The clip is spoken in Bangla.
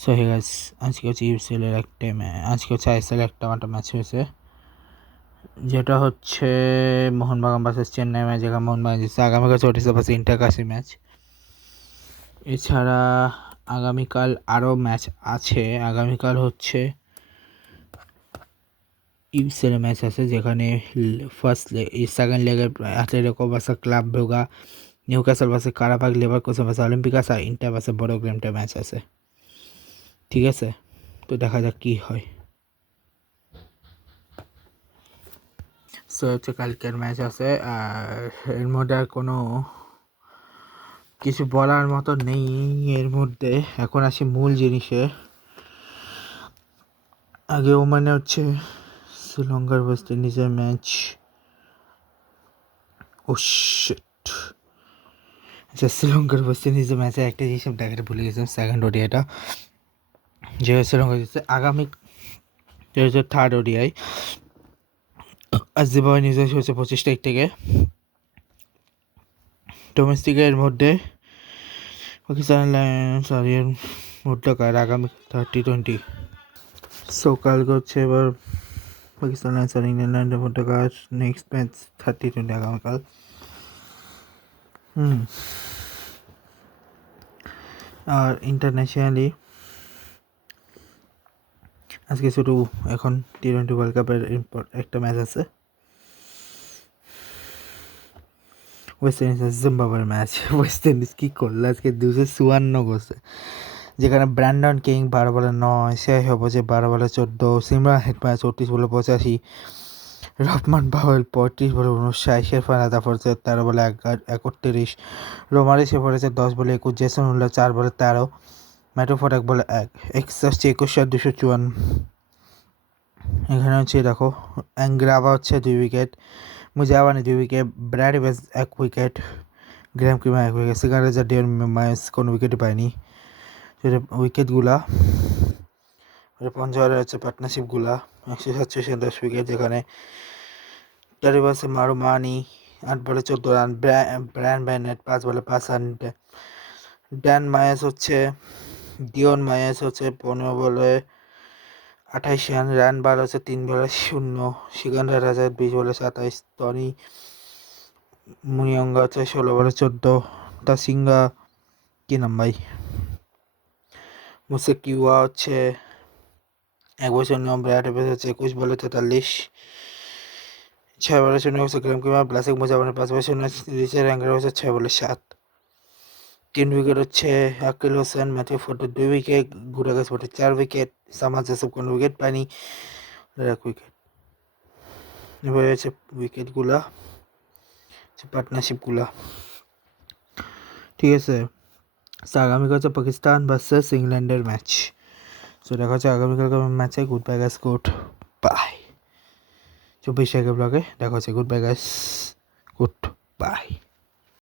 সো হে গাইস, আজকে হচ্ছে ইউসিএলের একটা আজকে হচ্ছে আইএসএলের একটা মাত্র ম্যাচ হয়েছে, যেটা হচ্ছে মোহনবাগান ভার্সেস চেন্নাই ম্যাচ। যেখানে মোহনবাগান জিতছে। আগামীকাল চলতেছে ভার্সেস ইন্টারকাশি ম্যাচ। এছাড়া আগামীকাল আরও ম্যাচ আছে। আগামীকাল হচ্ছে ইউসিএলের ম্যাচ আছে, যেখানে ফার্স্ট সেকেন্ড লেগের Atletico versus club Brugge, Newcastle versus Qarabag, Leverkusen versus Olympiacos আর ইন্টার ভার্সেস বড়গ্রামটা ম্যাচ আছে। ঠিক আছে, তো দেখা যাক কী হয়। সো হচ্ছে কালকের ম্যাচ আছে, আর এর মধ্যে আর কোনো কিছু বলার মতো নেই। এর মধ্যে এখন আসি মূল জিনিসে। আগে ওমানে হচ্ছে শ্রীলঙ্কার ওয়েস্ট ইন্ডিজের ম্যাচ। ও শিট, আচ্ছা, শ্রীলঙ্কার ওয়েস্ট ইন্ডিজের ম্যাচে একটা জিনিস আমি দেখাতে ভুলে গেছিলাম, সেকেন্ড ওডিআইটা যে শ্রীলঙ্কা জিতছে। আগামী হচ্ছে থার্ড ওডিআই, আজ যেভাবে নিউজ হচ্ছে 25 তারিখ থেকে। ডোমেস্টিকের মধ্যে পাকিস্তান লায়ন্স আর এর মধ্যকার আগামী T20। সো কালকে হচ্ছে এবার পাকিস্তান লায়ন্স আর ইংল্যান্ডের মধ্যকার নেক্সট ম্যাচ T20 আগামীকাল। আর ইন্টারন্যাশনালি আজকে শুধু এখন T20 ওয়ার্ল্ড কাপের একটা ম্যাচ আছে, ওয়েস্ট ইন্ডিজ জিম্বাবুয়ের ম্যাচ। ওয়েস্ট ইন্ডিজ কী করলো আজকে, 254 করছে, যেখানে ব্র্যান্ডন কিং 12 বলে 9, শেখ হচ্ছে 12 বলে 14, সিমরান হেটমায়ার 34 বলে 85, রহমান পাওয়েল 35 বলে 59, ইরফান আতাফর 13 বলে 31, রোমারি সে পড়েছে 10 বলে 21, জেসন উল্লাহ 4 বলে 13, ম্যাটো ফটাক বলে 1, এক্স হচ্ছে 21,254। এখানে হচ্ছে দেখো, অ্যাংগ্রাবা হচ্ছে 2 wicket, Muzarabani 2 wicket, Brad Evans 1 wicket, Graham Cremer 1 wicket, সিগারেজা ডিওন মাইস কোনো উইকেটই পায়নি। সেটা উইকেটগুলা পঞ্জাবের হচ্ছে পার্টনারশিপগুলা 147 10 উইকেট, যেখানে টারিবাসে মারুমানি 8 বলে 14 রান, ব্রায়ান ব্যানেট 5 বলে 5 রান, ড্যান মায়াস হচ্ছে ডিওন মায়াস হচ্ছে 15 বলে 28 রান, রান বার হচ্ছে 3 বলে 0, সিকান্দার রাজা 20 বলে 27, টনি মুনিয়ঙ্গা হচ্ছে 16 বলে 14, তাসিঙ্গা কি নাম ভাই, মুসেকিওয়া হচ্ছে 1 বছর নিয়ম, ব্র্যাড এভেন্স হচ্ছে 21 বলে 43, 6 বলে 0 হচ্ছে গ্রাম কিমা, ব্লাসিক মুজাবানের 5 বলে 0, রিচার্ড অ্যাঙ্গার হচ্ছে 6 বলে 7। 3 উইকেট হচ্ছে Akeal Hosein, Matthew Forde 2 wicket, গুরাগাস ফোর্ড 4 উইকেট, সামাদ জেসব কোনো উইকেট পায়নি, 1 উইকেট। এবার হচ্ছে উইকেটগুলা পার্টনারশিপগুলা। ঠিক আছে, আগামীকাল হচ্ছে পাকিস্তান ভার্সেস ইংল্যান্ডের ম্যাচ। সো দেখা হচ্ছে আগামীকালকার ম্যাচে। Good bye guys, good bye. 24 ব্লগে দেখা হচ্ছে। Good bye guys, good bye.